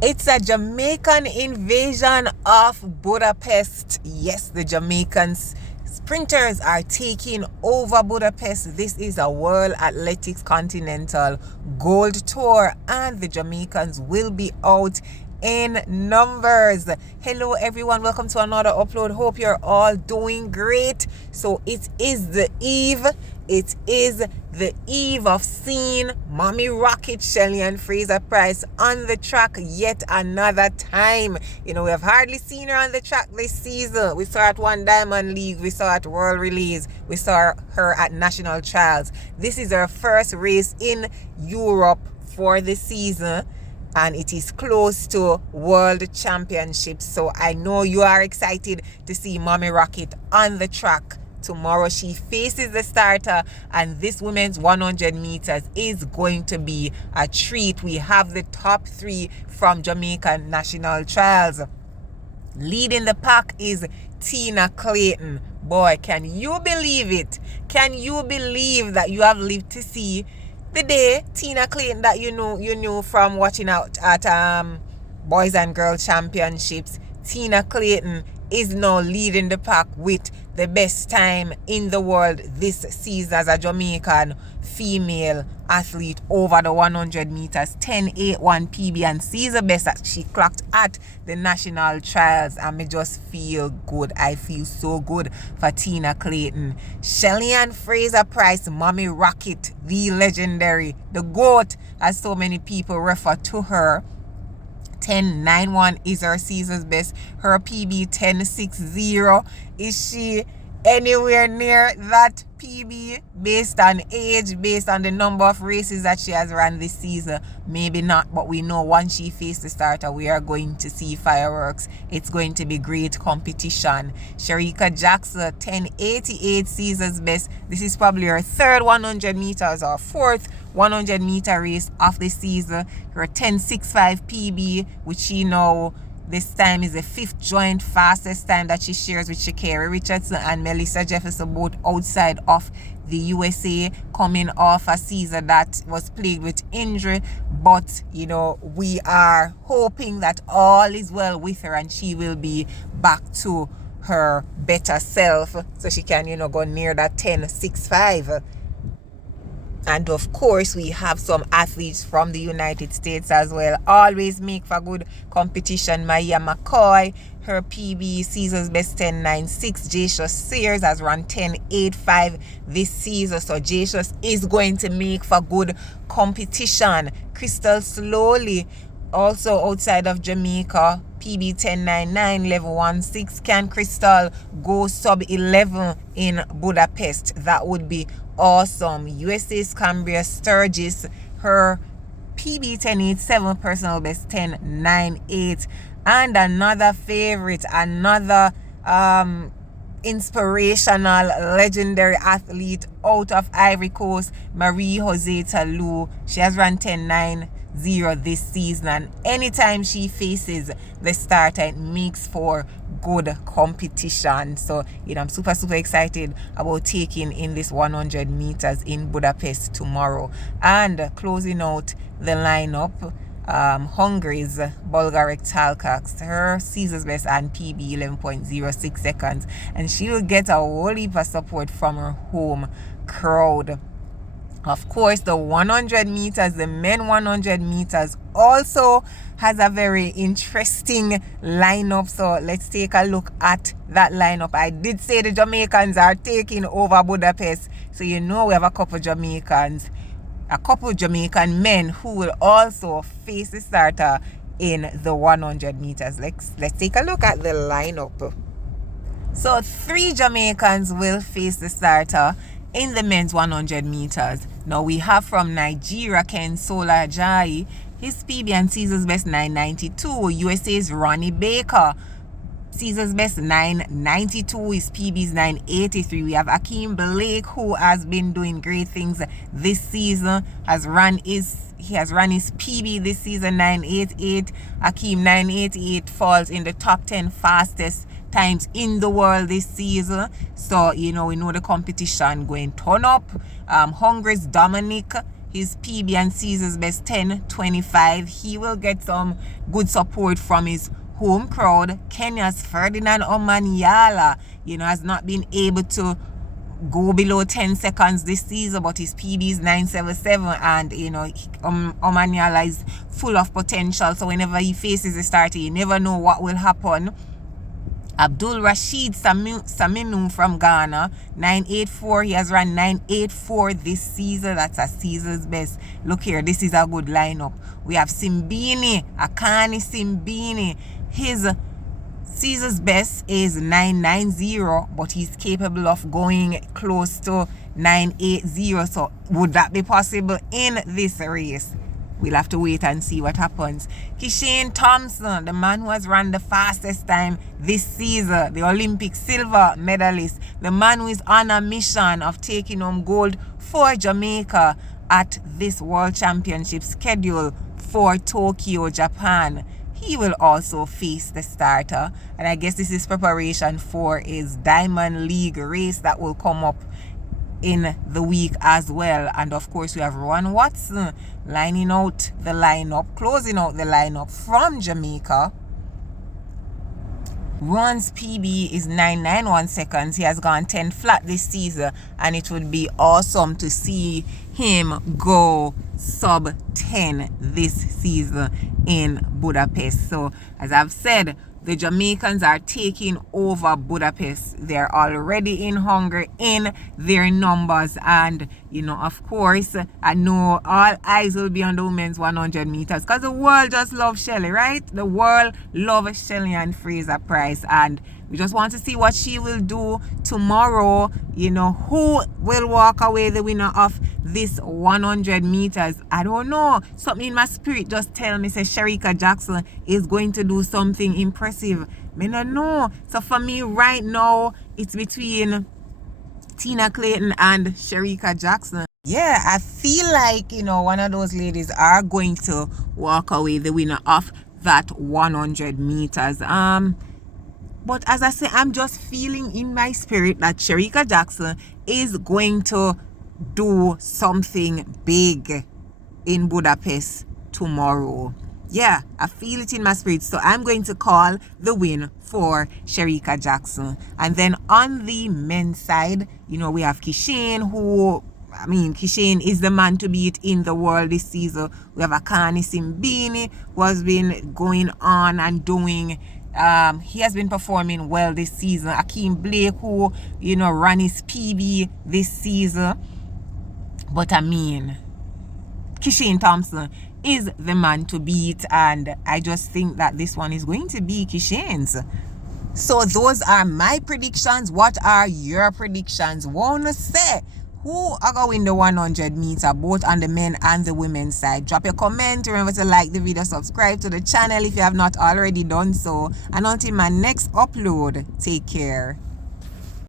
It's a Jamaican invasion of Budapest. Yes, the Jamaican sprinters are taking over Budapest. This is a World Athletics Continental Gold Tour, and the Jamaicans will be out in numbers. Hello everyone, welcome to another upload. Hope you're all doing great. So it is the eve of seeing Mommy Rocket, Shelly-Ann, Fraser-Pryce on the track yet another time. You know, we have hardly seen her on the track this season. We saw her at One Diamond League, we saw her at World Relays, we saw her at National Trials. This is her first race in Europe for the season, and it is close to World Championships. So I know you are excited to see Mommy Rocket on the track. Tomorrow she faces the starter, and this women's 100 meters is going to be a treat. We have the top three from Jamaican National Trials. Leading the pack is Tina Clayton. Boy, can you believe it? Can you believe that you have lived to see the day Tina Clayton that you knew from watching out at Boys and Girls Championships? Tina Clayton is now leading the pack with the best time in the world this season as a Jamaican female athlete over the 100 meters, 10.81 PB, and sees the best that she clocked at the national trials. And me just feel good. I feel so good for Tina Clayton. Shelly-Ann, Fraser-Pryce, Mommy Rocket, the legendary, the GOAT, as so many people refer to her. 10.91 is her season's best. Her PB 10.60. Is she anywhere near that PB based on age, based on the number of races that she has run this season? Maybe not, but we know once she faces the starter, we are going to see fireworks. It's going to be great competition. Sherika Jackson, 10.88 season's best. This is probably her third 100 meters or fourth 100 meter race of the season. Her 10.65 PB, which she now this time is the fifth joint fastest time that she shares with Sha'Carri Richardson and Melissa Jefferson, both outside of the USA, coming off a season that was plagued with injury. But you know, we are hoping that all is well with her and she will be back to her better self, so she can, go near that 10.65. And of course, we have some athletes from the United States as well. Always make for good competition. Maya McCoy, her PB season's best 10.96. Jacious Sears has run 10.85 this season. So Jacious is going to make for good competition. Crystal Slowly, also outside of Jamaica, PB 10.99, level 1.6. Can Crystal go sub 11 in Budapest? That would be awesome. USA's Cambria Sturgis, her PB 10.87, personal best 10.98. And another favorite, another inspirational, legendary athlete out of Ivory Coast, Marie-Josée Talou. She has run 10.90 this season, and anytime she faces the starter, it makes for good competition. So I'm super excited about taking in this 100 meters in Budapest tomorrow. And closing out the lineup, Hungary's Bulgarek Talkax, her season's best and PB 11.06 seconds, and she will get a whole heap of support from her home crowd. Of course, the 100 meters, the men 100 meters also has a very interesting lineup. So let's take a look at that lineup. I did say the Jamaicans are taking over Budapest. So we have a couple Jamaican men who will also face the starter in the 100 meters. Let's take a look at the lineup. So 3 Jamaicans will face the starter in the men's 100 meters. Now we have from Nigeria, Ken Sola Ajayi, his PB and season's best 9.92. USA's Ronnie Baker, season's best 9.92. His PB's 9.83. We have Akeem Blake, who has been doing great things this season. He has run his PB this season, 9.88. Akeem 9.88 falls in the top 10 fastest times in the world this season. So we know the competition going turn up. Hungary's Dominic his PB and Caesar's best 10:25. He will get some good support from his home crowd. Kenya's Ferdinand Omanyala, has not been able to go below 10 seconds this season, but his PB is 9:77, and Omanyala is full of potential. So whenever he faces a starter, you never know what will happen. Abdul Rashid Saminu from Ghana, 9.84. He has run 9.84 this season. That's a season's best. Look here, this is a good lineup. We have Simbine, Akani Simbine. His Caesar's best is 9.90, but he's capable of going close to 9.80. So would that be possible in this race? We'll have to wait and see what happens. Kishane Thompson, the man who has run the fastest time this season, the Olympic silver medalist, the man who is on a mission of taking home gold for Jamaica at this World Championship schedule for Tokyo, Japan. He will also face the starter, and I guess this is preparation for his Diamond League race that will come up in the week as well. And of course, we have Ron Watson closing out the lineup from Jamaica. Ron's PB is 9.91 seconds. He has gone 10 flat this season, and it would be awesome to see him go sub 10 this season in Budapest. So as I've said, the Jamaicans are taking over Budapest. They're already in hunger in their numbers. And, of course, I know all eyes will be on the women's 100 meters because the world just loves Shelly, right? The world loves Shelly-Ann Fraser-Pryce. And we just want to see what she will do tomorrow. Who will walk away the winner of this 100 meters? I don't know. Something in my spirit just tell me, say Shericka Jackson is going to do something impressive. I don't know. So for me right now, it's between Tina Clayton and Shericka Jackson. Yeah, I feel like, one of those ladies are going to walk away the winner of that 100 meters. But as I say, I'm just feeling in my spirit that Shericka Jackson is going to do something big in Budapest tomorrow. Yeah, I feel it in my spirit. So I'm going to call the win for Shericka Jackson. And then on the men's side, we have Kishane, Kishane is the man to beat in the world this season. We have Akani Simbine, who has been going on and doing. He has been performing well this season. Akeem Blake, who, ran his PB this season. But Kishane Thompson is the man to beat, and I just think that this one is going to be Kishane's. So those are my predictions. What are your predictions? Wanna say who are going to win the 100 meter, both on the men and the women's side? Drop your comment. Remember to like the video, subscribe to the channel if you have not already done so, and until my next upload, take care.